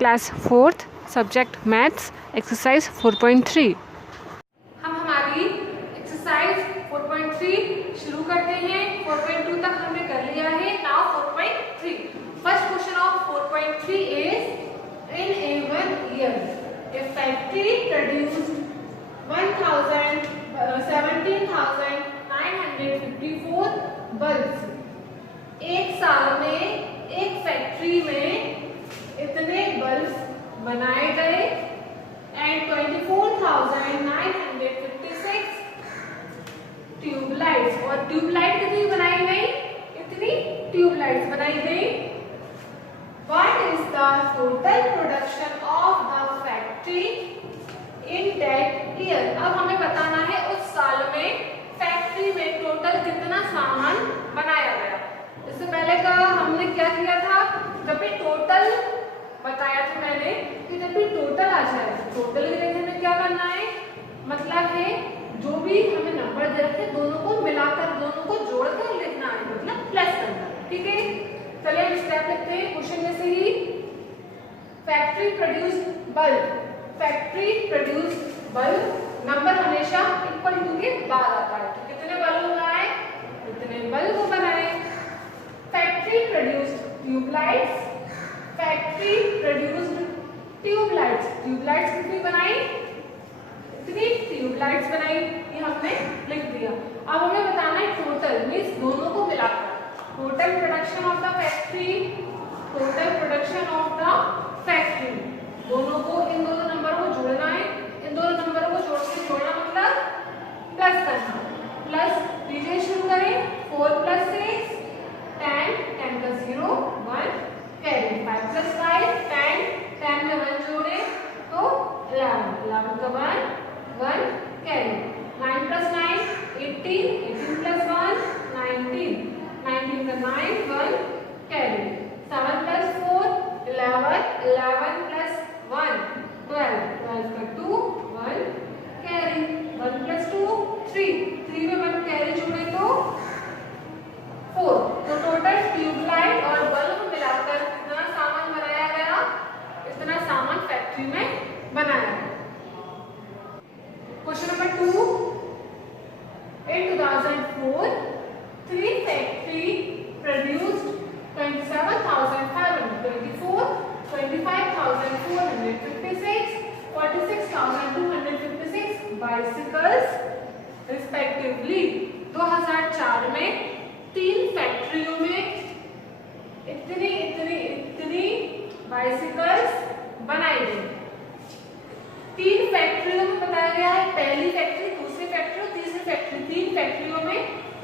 Class 4th, subject maths, exercise 4.3। हम हमारी exercise 4.3 शुरू करते हैं। 4.2 तक हमने कर लिया है। Now 4.3। First question of 4.3 is in A one year A factory produced 17,954 bulbs. एक साल में एक फैक्ट्री में इतने बल्ब्स बनाए गए एंड 24,956 ट्यूबलाइट्स। और ट्यूबलाइट कितनी बनाई गई? इतनी ट्यूबलाइट्स बनाई गई। What is the total production of the factory in that year? अब हमें बताना है उस साल में फैक्ट्री में टोटल कितना सामान बनाया गया। इससे पहले का हमने क्या किया था, जब भी टोटल बताया था मैंने कि जब भी टोटल आ जाए, टोटल के लिए हमें क्या करना है, मतलब है जो भी हमें नंबर दे रखे दोनों को मिलाकर, दोनों को जोड़कर लिखना है, मतलब प्लस करना है। ठीक है, चलिए हम स्टेप लिखते हैं क्वेश्चन में से ही। Factory produced bulb, factory produced bulb, number हमेशा इक्वल टू के बाद आता है। तो कितने बल्ब बनाए? कितने बल्ब बनाए। Factory produced tubelights, factory produced tubelights, tubelights कितनी बनाई? इतनी ट्यूबलाइट्स बनाई, ये हमने लिख दिया। अब हमें बताना है टोटल, मींस दोनों को मिलाकर total production of the factory, total production of the factory. दोनों को, इन दोनों नंबर को जोड़ना है। इन दोनों नंबरों को जोड़ना मतलब प्लस करना। प्लस लीजिए शुरू करें। 4 + 6 10, 10 + 0 1 कैरी। 5 + 5 10, 10 में 1 जोड़े तो 11, 11 का 1 कैरी। 9 + 9 18, 18 + 1 19, 19 का 9 1 कैरी। 7 + 4 11, 11 + 1 12, 12 का 2 1 कैरी। 1 + 2 3, 3 में 1 कैरी जोड़े तो 4। तो टोटल ट्यूबलाइट और बल्ब मिलाकर कितना सामान बनाया गया? इतना सामान फैक्ट्री में बनाया गया। Question number 2, in 2004 3 factory produced 27,524, 25,456, 46,256 bicycles respectively। 2004 में 3 फैक्ट्रियों में इतनी बाइसिकल्स बनाई गई। 3 फैक्ट्रियों में बताया गया है, पहली फैक्ट्री, दूसरी फैक्ट्री और तीसरी फैक्ट्री, 3 फैक्ट्रियों में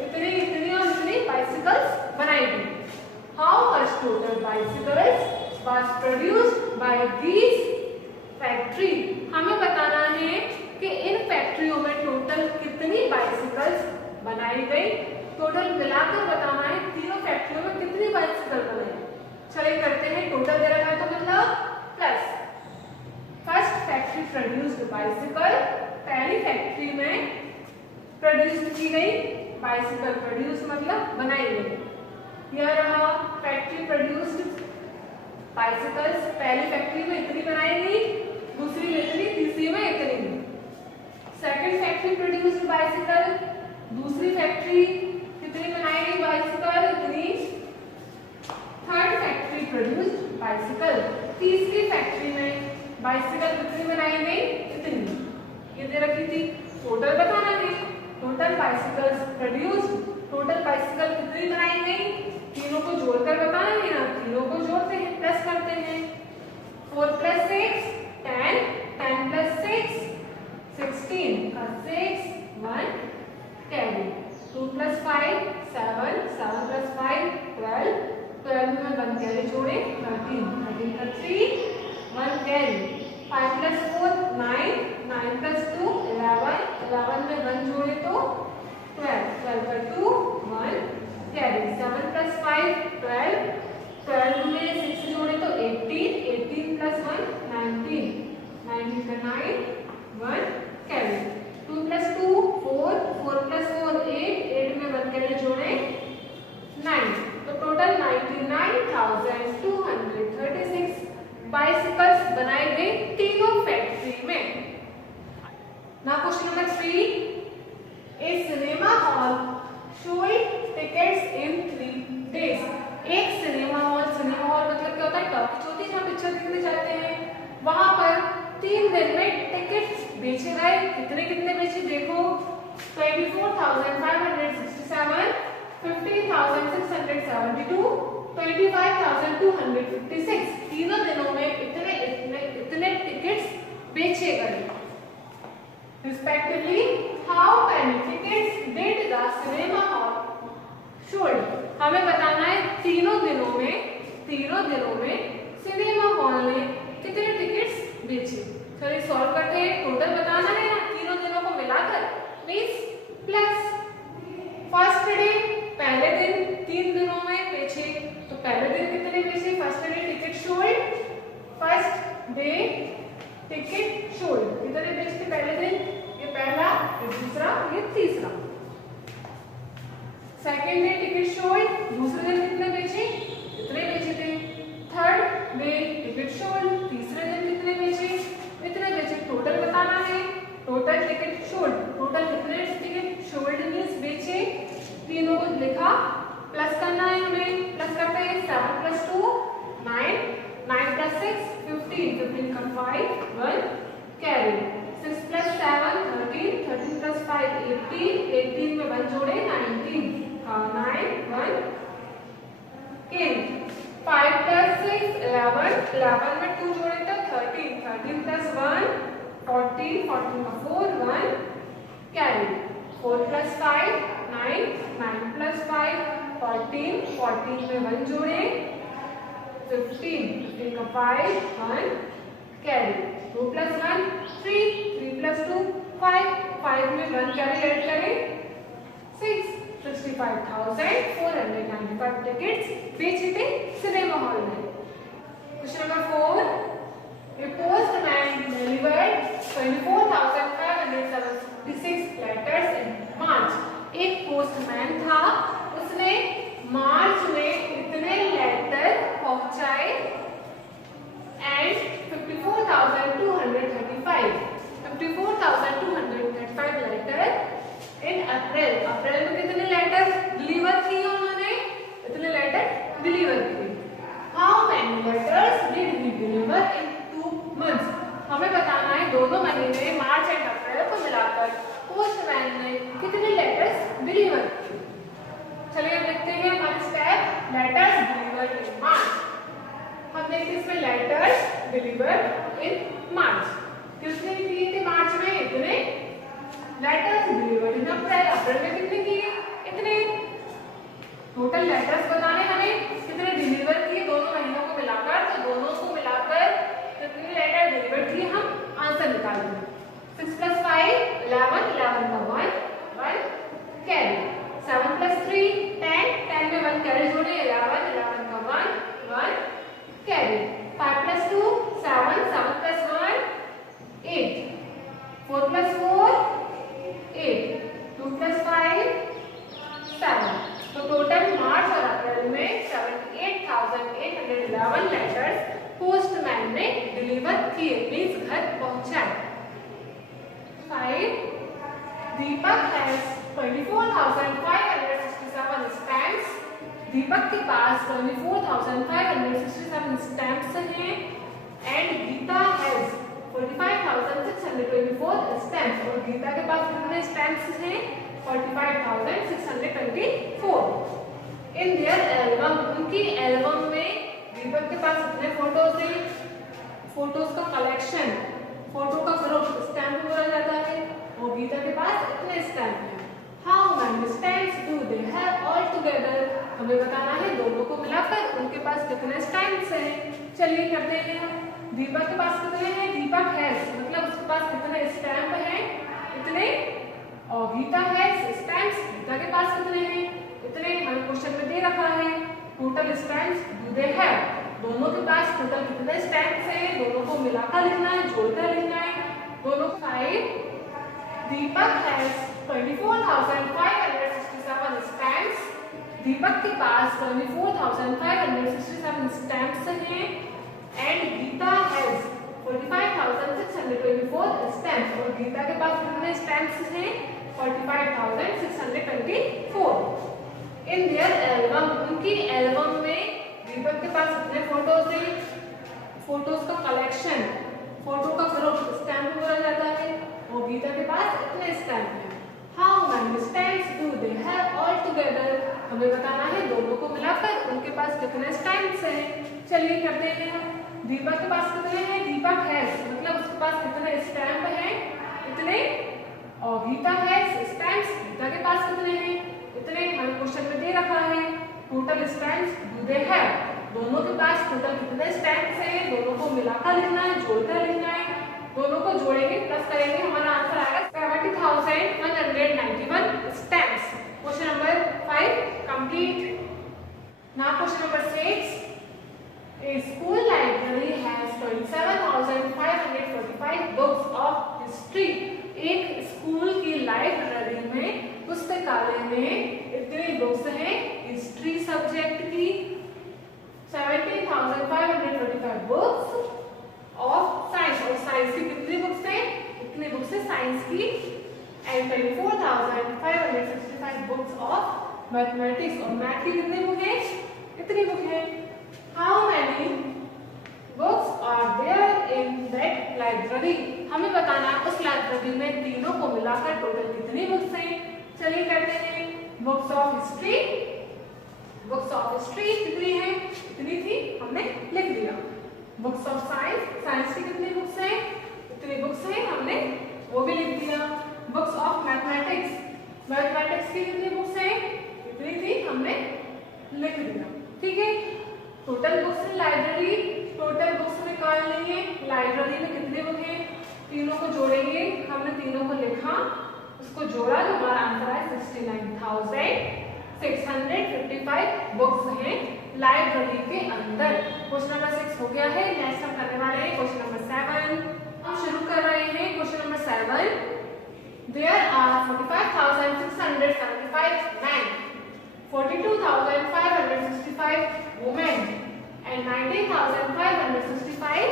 इतनी और इतनी बाइसिकल्स बनाई गई। How much total bicycles was produced by these factory? हमें बताना है कि इन फैक्ट्रियों में टोटल कितनी बाइसिकल्स बनाई गई। टोटल मिलाकर बताना है तीनों फैक्ट्रियों में कितनी बाइसिकल बनाई। चलिए करते हैं। टोटल दे रखा है तो मतलब plus. First factory produced bicycle, पहली फैक्ट्री में प्रोड्यूस की गई बाइसिकल, प्रोड्यूस मतलब बनाई गई। यह रहा फैक्ट्री प्रोड्यूस्ड बाइसिकल्स, पहली फैक्ट्री में इतनी बनाई गई, दूसरी में इतनी, तीसरी में इतनी। सेकंड फैक्ट्री प्रोड्यूस्ड बाइसिकल, दूसरी फैक्ट्री कितनी बनाई गई बाइसिकल? इतनी। थर्ड फैक्ट्री प्रोड्यूस्ड बाइसिकल, तीसरी फैक्ट्री में बाइसिकल कितनी बनाई गई? इतनी। ये दे रखी थी। टोटल बताना है, total bicycles produced, total bicycle कितनी बनाई गई, तीनों को जोड़कर बताना है ना। तीनों को जोड़ते हैं, प्लस करते हैं। 4 + 6 10, 10 + 6 16 का 6 1 कैरी। 2 + 5 7, 7 + 5 12, 12 में 1 कैरी जोड़े 13, 13 का 3 1 कैरी। 5 + 4 9, 9 + 2 11, 11 में 1 जोड़े तो 12, 12 का 2 1 कैरी। 7 + 5 12, 12 में 6 जोड़े तो 18, 18 + 1 19, 19 का 9 1 कैरी। 2 + 2 4, 4 + 4 8, 8 में 1 कैरी जोड़े 9। तो टोटल 99,236 बाइसिकल्स इतने कितने बेचे देखो, 24,567, 15,672, 25,256। तीनों दिनों में इतने इतने इतने टिकट्स बेचे गए। Respectively, how many tickets did the cinema hall sold? हमें बताना है तीनों दिनों में सिनेमा हॉल ने कितने टिकट्स बेचे। चलिए सॉल्व करते हैं। टोटल बताना है ना तीनों दिनों को मिलाकर, मींस प्लस फर्स्ट डे, पहले दिन 3 दिनों में बेचे, तो पहले दिन कितने बेचे, first day ticket sold, first day ticket sold कितने बेचे थे पहले दिन, ये पहला, ये दूसरा, ये तीसरा। सेकेंड डे टिकट सोल्ड, दूसरे दिन कितने बेचे, इतने बेचे थे। थर्ड डे टिकट सोल्ड, तीसरे दिन कितने बेचे, इतने बेचे। टोटल बताना है, टोटल टिकट सोल्ड, टोटल कितने टिकट सोल्ड मींस बेचे, तीनों को लिखा, प्लस करना है हमें, प्लस करते हैं। 7 + 2 9, 9 + 6 15, 15 का 5 1 कैरी, 6 + 7 13, 13 + 5 18, 18 में 1 जोड़े 19, 9 1 कैरी, 5 + 6 11, 11 में 2 जोड़े तो 13, 13 + 1 14, 14 का 4 1 कैरी, 4 + 5 9, 9 + 5 14, 14 में 1 जोड़े 15, 15 का 5 1 कैरी, 2 + 1 3, 3 + 2 5, 5 में 1 कैरी ऐड करें 6, 65,495 टिकट्स बेचे थे सिनेमा हॉल में। Question number 4, a postman delivered 24,576 letters in March। एक पोस्टमैन था, उसने मार्च में इतने लेटर पहुंचाए एंड 54,235 लेटर इन अप्रैल। अप्रैल में कितने लेटर डिलीवर किए उन्होंने, इतने लेटर डिलीवर किए। How many letters did he deliver in 2 months? हमें बताना है दोनों महीने मार्च एंड अप्रैल को मिलाकर पोस्टमैन ने कितने लेटर्स डिलीवर किए। चलिए हम लिखते हैं हमारे स्टेप, लेटर्स डिलीवर्ड इन मार्च। हम देखते हैं इसमें लेटर्स डिलीवर्ड इन मार्च कितने किए थे मार्च में, इतने। लेटर्स डिलीवर्ड इन अप्रैल, अप्रैल में कितने किए, इतने। टोटल लेटर्स बताने हमें कितने डिलीवर किए दोनों महीनों को मिलाकर, तो दोनों को मिलाकर कितने लेटर डिलीवर किए हम आंसर निकालेंगे। 6 + 5 11, 11 का 1 1 कैरी, 7 + 3 10, 10 में 1 कैरी जोड़े 11, 11 का 1 1 कैरी, 5 + 2 7, 7 + 1 8, 4 + 4 8, 2 + 5 7। तो टोटल मार्च और अप्रैल में 78,811 लेटर्स पोस्टमैन ने डिलीवर किए, मींस घर पहुंचाए। 5 दीपक हैज 24,567 स्टैम्प्स। दीपक के पास 24,567 स्टैम्प्स हैं एंड गीता हैज 45,624 स्टैम्प्स। और गीता के पास कितने स्टैम्प्स हैं, 45,624। इन देयर एल्बम, उनकी एल्बम में दीपक के पास कितने फोटोज हैं, फोटोज का कलेक्शन, फोटो का ग्रुप स्टैम्प बोला जाता है, और गीता के पास इतने स्टैम्प हैं। How many stamps do they have all together? हमें बताना है दोनों को मिलाकर उनके पास कितने स्टैम्प्स हैं। चलिए करते हैं हम। दीपक के पास कितने हैं, दीपक हैज मतलब उसके पास कितने स्टैम्प हैं, इतने। और गीता हैज स्टैम्प्स, गीता के पास कितने हैं, इतने। हमें क्वेश्चन में दे रखा है total stamps do they have, दोनों के पास टोटल कितने स्टैम्प्स हैं, दोनों को मिलाकर लिखना है, जोड़कर लिखना है दोनों को। 5 दीपक हैज 24,567 स्टैम्प्स। दीपक के पास 24,567 स्टैम्प्स हैं एंड गीता हैज 45,624 स्टैम्प्स। और गीता के पास कितने स्टैम्प्स हैं, 45,624। इन देयर एल्बम, उनकी एल्बम में दीपक के पास कितने फोटोज हैं, फोटोज का कलेक्शन, फोटो का ग्रुप स्टैम्प बोला जाता है, और गीता के पास इतने स्टैम्प हैं। How many stamps do they have all together, हमें बताना है दोनों को मिलाकर उनके पास कितने स्टैम्प्स हैं। चलिए करते हैं हम। दीपक के पास कितने हैं, दीपक हैज मतलब उसके पास कितने स्टैम्प हैं, इतने, और गीता हैज स्टैम्प्स, गीता के पास कितने हैं, इतने। हमें क्वेश्चन में दे रखा है total stamps do they have, दोनों के पास टोटल कितने स्टैम्प्स हैं, दोनों को मिलाकर लिखना है, जोड़कर लिखना है। दोनों को जोड़ेंगे प्लस करेंगे, हमारा आंसर आएगा 70,191 stamps. Question number 5 complete. Now question number 6, a school library has 27,545 books of history। एक स्कूल की लाइब्रेरी में पुस्तकालय में इतनी बुक्स हैं हिस्ट्री सब्जेक्ट की। 17,545 बुक्स ऑफ साइंस, और साइंस की कितनी बुक्स हैं, इतनी बुक्स है साइंस की। एंड 24,565 बुक्स ऑफ मैथमेटिक्स, और मैथ की कितनी बुक है, इतनी बुक है। How many books are there in that library, हमें बताना उस लाइब्रेरी में तीनों को मिलाकर टोटल कितनी बुक्स हैं। चलिए करते हैं। Books of history, books of history कितनी है, इतनी थी, हमने लिख दिया। बुक्स ऑफ साइंस, साइंस की कितनी बुक्स हैं, इतनी बुक्स हैं, हमने वो भी लिख दिया। बुक्स ऑफ मैथमेटिक्स, मैथमेटिक्स की कितनी बुक्स हैं, इतनी थी, हमने लिख दिया। ठीक है, टोटल बुक्स है लाइब्रेरी, टोटल बुक्स निकालनी है, लाइब्रेरी में कितने बुक हैं, तीनों को जोड़ेंगे, हमने तीनों को लिखा, उसको जोड़ा तो हमारा आंसर है 69,655 बुक्स हैं लाइब्रेरी के अंदर। क्वेश्चन नंबर 6 हो गया है। नेक्स्ट हम करने वाले हैं क्वेश्चन नंबर 7। हम शुरू कर रहे हैं question number 7। There are 45,675 men, 42,565 women and 19,565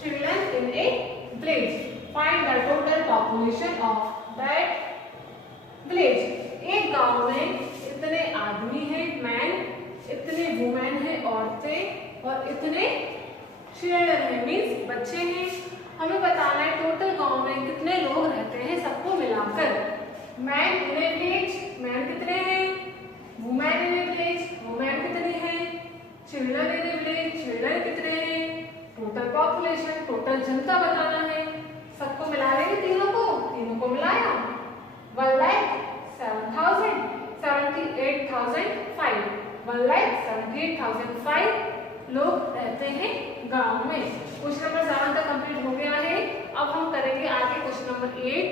children in a village. Find the total population of that village. एक गांव में इतने आदमी हैं मैन, इतने वुमेन हैं औरतें, और इतने चिल्ड्रन हैं मीन्स बच्चे हैं। हमें बताना है टोटल गांव में कितने लोग रहते हैं सबको मिलाकर। Man in A village, man कितने हैं, women in A village, women कितनी है, children in A village, children कितने हैं, टोटल पॉपुलेशन, टोटल जनता बताना है। सबको मिला लेंगे, तीनों को मिलाया 1,78,005, 1,78,005 लोग रहते हैं गांव में। क्वेश्चन नंबर 7 तक कंप्लीट हो गया है। अब हम करेंगे आगे क्वेश्चन नंबर 8।